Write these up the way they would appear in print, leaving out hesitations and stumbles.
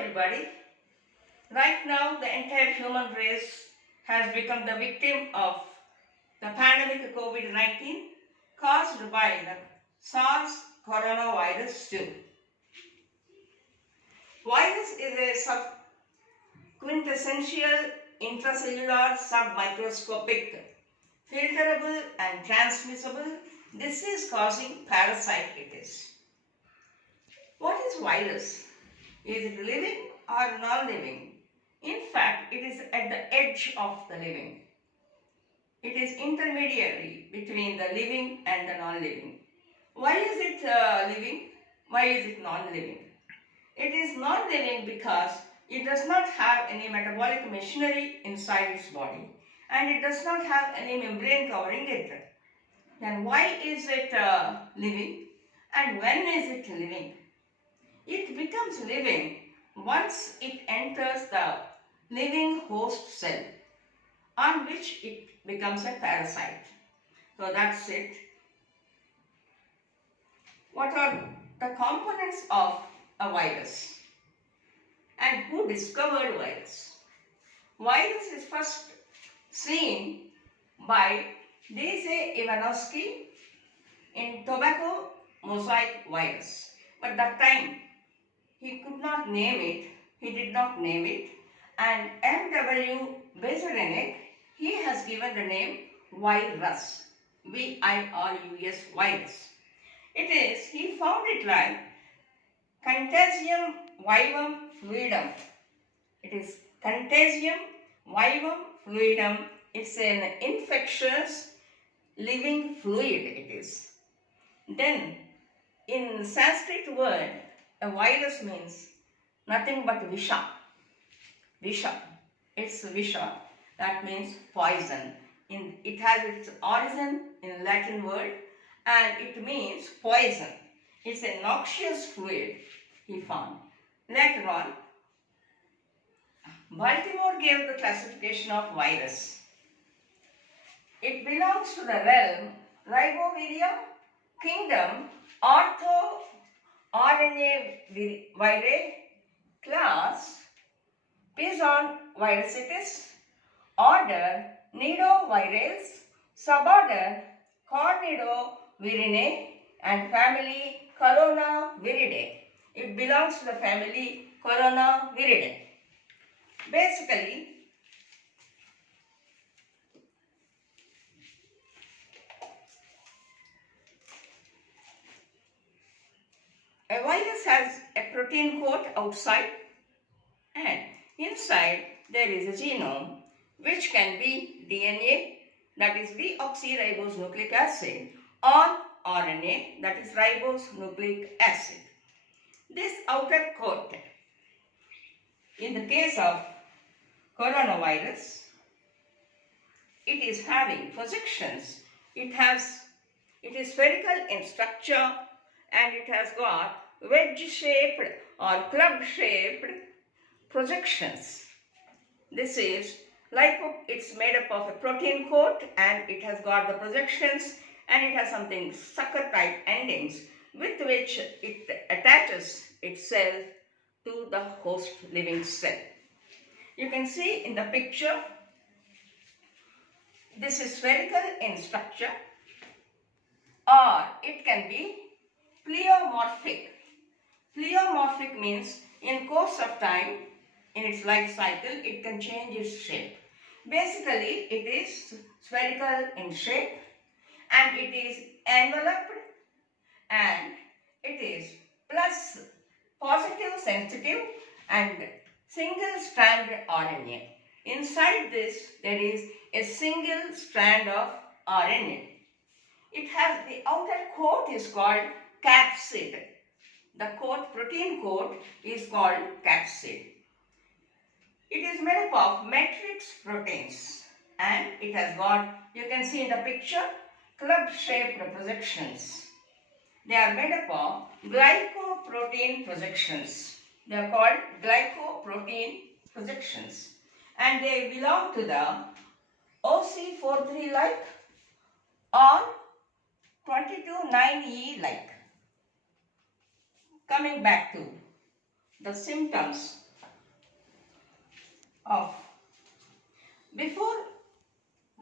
everybody. Right now, the entire human race has become the victim of the pandemic COVID-19 caused by the SARS coronavirus 2. Virus is a quintessential intracellular submicroscopic, filterable and transmissible disease-causing parasite it is. What is virus? Is it living or non-living? In fact, it is at the edge of the living. It is intermediary between the living and the non-living. Why is it living? Why is it non-living? It is non-living because it does not have any metabolic machinery inside its body and it does not have any membrane covering it. Then why is it living and when is it living? It becomes living once it enters the living host cell on which it becomes a parasite. So that's it. What are the components of a virus and who discovered virus? Virus is first seen by D.C. Ivanovsky in tobacco mosaic virus, but that time he could not name it, he did not name it, and M.W. Bezrenek, he has given the name virus, V-I-R-U-S, virus. It is, he found it like Contagium vivum fluidum. It is Contagium vivum fluidum. It's an infectious living fluid it is. Then in Sanskrit word, a virus means nothing but visha. Visha. It's visha. That means poison. It has its origin in Latin word and it means poison. It's a noxious fluid he found. Later on, Baltimore gave the classification of virus. It belongs to the realm Ribovirium, kingdom RNA virae, class Pison virusitis, order Nidovirales, suborder Cornidovirinae and family Coronaviridae. It belongs to the family Coronaviridae. Basically, a virus has a protein coat outside and inside there is a genome which can be DNA, that is deoxyribonucleic acid, or RNA, that is ribonucleic acid. This outer coat, in the case of coronavirus, it is having projections. It is spherical in structure and it has got wedge-shaped or club-shaped projections. This is like it's made up of a protein coat and it has got the projections and it has something sucker-type endings with which it attaches itself to the host living cell. You can see in the picture, this is spherical in structure or it can be pleomorphic. Pleomorphic means in course of time, in its life cycle, it can change its shape. Basically, it is spherical in shape and it is enveloped and it is plus positive sensitive and single strand RNA. Inside this, there is a single strand of RNA. It has the outer coat is called capsid. The coat, protein coat, is called capsid. It is made up of matrix proteins and it has got, you can see in the picture, club-shaped projections. They are made up of glycoprotein projections. They are called glycoprotein projections and they belong to the OC43-like or 22-9E-like. Coming back to the symptoms of before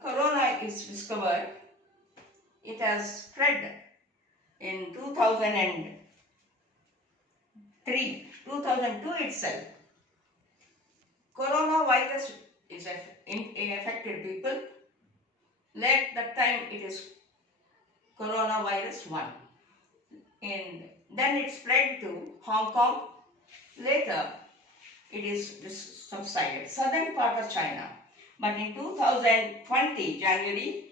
corona is discovered, it has spread in 2002 itself. Coronavirus is affected people. At that time it is coronavirus 1. And then it spread to Hong Kong. Later it is subsided. Southern part of China. But in 2020 January,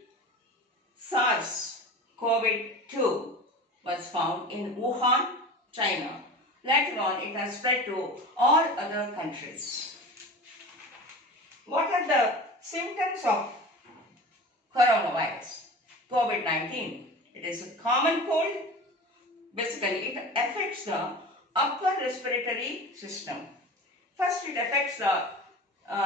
SARS COVID-2 was found in Wuhan, China. Later on it has spread to all other countries. What are the symptoms of coronavirus? COVID-19. It is a common cold. Basically, it affects the upper respiratory system. First, it affects the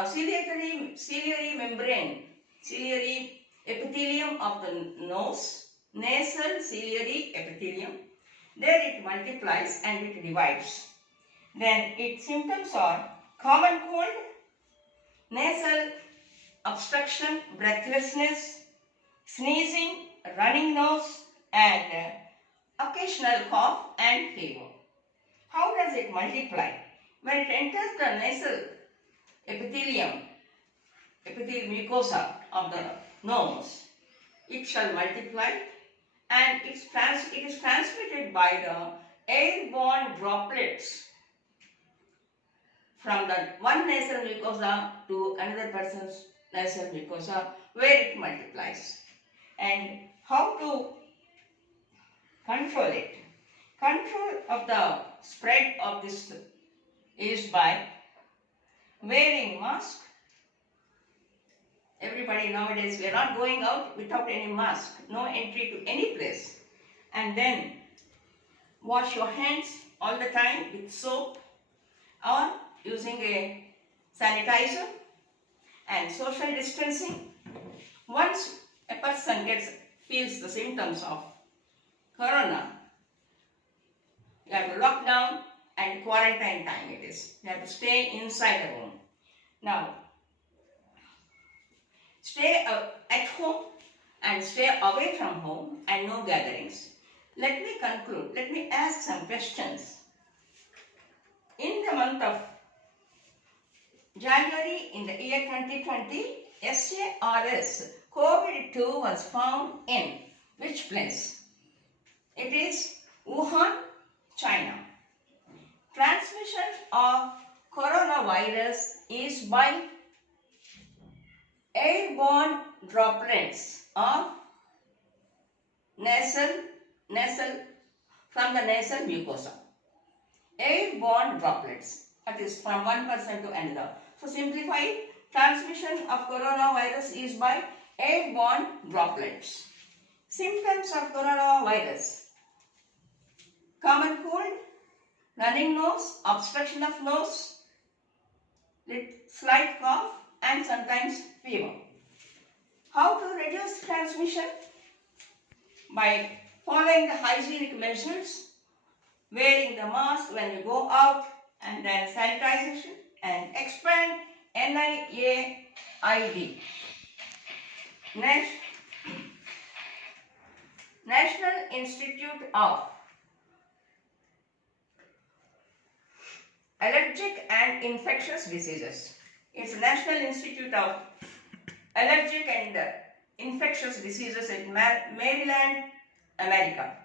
ciliary membrane, ciliary epithelium of the nose, nasal ciliary epithelium. There it multiplies and it divides. Then its symptoms are common cold, nasal obstruction, breathlessness, sneezing, running nose, and occasional cough and fever. How does it multiply? When it enters the nasal epithelial mucosa of the nose, it shall multiply, and it is transmitted by the airborne droplets from the one nasal mucosa to another person's nasal mucosa, where it multiplies. And how to control it? Control of the spread of this is by wearing mask. Everybody nowadays, we are not going out without any mask. No entry to any place. And then wash your hands all the time with soap or using a sanitizer, and social distancing. Once a person feels the symptoms of corona, you have to lock down, and quarantine time it is. You have to stay inside the room. Now, stay at home and stay away from home, and no gatherings. Let me conclude. Let me ask some questions. In the month of January in the year 2020, SARS COVID-2 was found in which place? It is Wuhan, China. Transmission of coronavirus is by airborne droplets of from the nasal mucosa. Airborne droplets. That is from one person to another. So simplify, transmission of coronavirus is by airborne droplets. Symptoms of coronavirus: common cold, running nose, obstruction of nose, slight cough, and sometimes fever. How to reduce transmission? By following the hygienic measures, wearing the mask when you go out, and then sanitization, and expand NIAID. National Institute of Allergic and Infectious Diseases. It's National Institute of Allergic and Infectious Diseases in Maryland, America.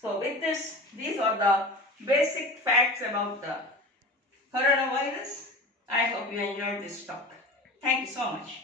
So with this, these are the basic facts about the coronavirus. I hope you enjoyed this talk. Thank you so much.